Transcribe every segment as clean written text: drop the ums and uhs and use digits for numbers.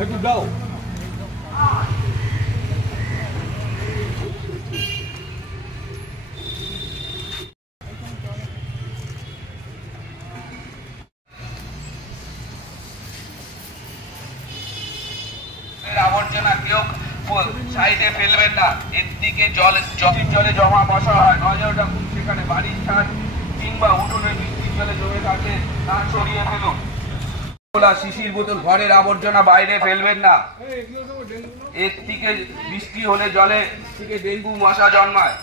একটু দাও। আবর্জনা কেউ সাইডে ফেলবেন না, এর দিকে জলে জমা বসা হয়, নজরটা সেখানে বাড়ির ছাদ কিংবা উঠোনে বৃষ্টির জলে জমে থাকে তা সরিয়ে ফেলুন। শিশির বোতল ঘরের আবর্জনা বাইরে ফেলবেন না, এর থেকে বৃষ্টি হলে জলে থেকে ডেঙ্গু মশা জন্মায়।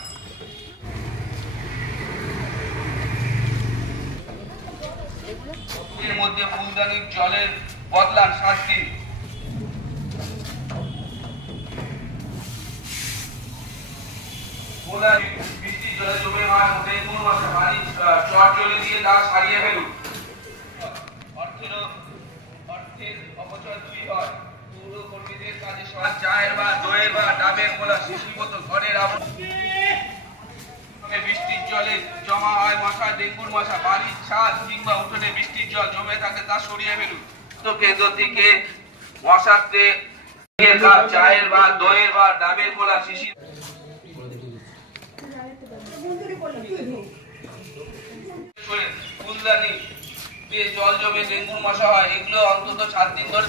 এর মধ্যে ফুলদানির জলের বদলান 7 দিন। বৃষ্টির জলে জমে ডেঙ্গুর মশা বাড়ি চট জলে দিয়ে তা সারিয়ে ফেলুন। অর্থের অপচয় 2 হয়। পৌর কর্মীদের কাজে চায়ের বা দইয়ের বা ডাবের খোলা শিশির বোতল ঘরের বৃষ্টির জলে জমা হয় মশা, ডেঙ্গুর মশা বাড়ির ছাদ কিংবা উঠোনে বৃষ্টির জল জমে থাকে তা সরিয়ে ফেলুন। তো কেন্দ্র থেকে মশাতে চায়ের বা দইয়ের বা ডাবের খোলা শিশির ফুলদানি দিয়ে জল জমে ডেঙ্গুর মশা হয়, এগুলো অন্তত 7 দিন ধরে।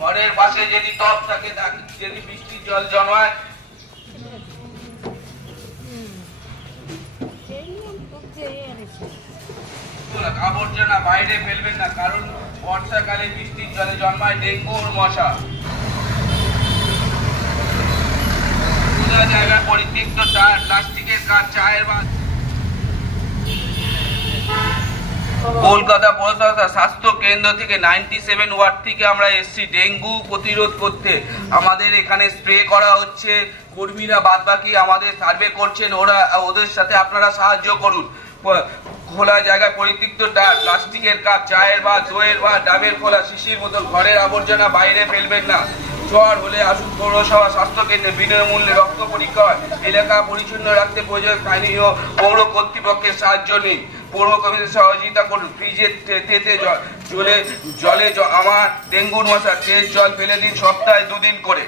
ঘরের পাশে যদি টব থাকে, যদি বৃষ্টির জল জন্মায়, আবর্জনা বাইরে ফেলবেন না, কারণ বর্ষাকালে বৃষ্টির জলে জন্মায় ডেঙ্গুর মশা। খোলা জায়গায় পরিত্যক্ত প্লাস্টিকের কাপ, চায়ের বা কলকাতা পৌরসভা স্বাস্থ্য কেন্দ্র থেকে 97 ওয়ার্ড থেকে আমরা এসছি ডেঙ্গু প্রতিরোধ করতে। আমাদের এখানে স্প্রে করা হচ্ছে, কর্মীরা বাদবাকি আমাদের সার্ভে করছেন, ওদের সাথে আপনারা সাহায্য করুন। খোলা জায়গায় পরিত্যক্ত প্লাস্টিকের কাপ, চায়ের বা দইয়ের বা ডাবের খোলা শিশির বোতল ঘরের আবর্জনা বাইরে ফেলবেন না। জ্বর হলে আসুন পৌরসভা স্বাস্থ্য কেন্দ্রে, বিনামূল্যে রক্ত পরীক্ষা হয়। এলাকা পরিচ্ছন্ন রাখতে প্রয়োজন স্থানীয় পৌর কর্তৃপক্ষের সাহায্য নিন। পৌর কমিটির সহযোগিতা করুন। ফ্রিজের তেতে জলে আমার ডেঙ্গুর মশা, ফ্রেশ জল ফেলে দিন সপ্তাহে 2 দিন করে।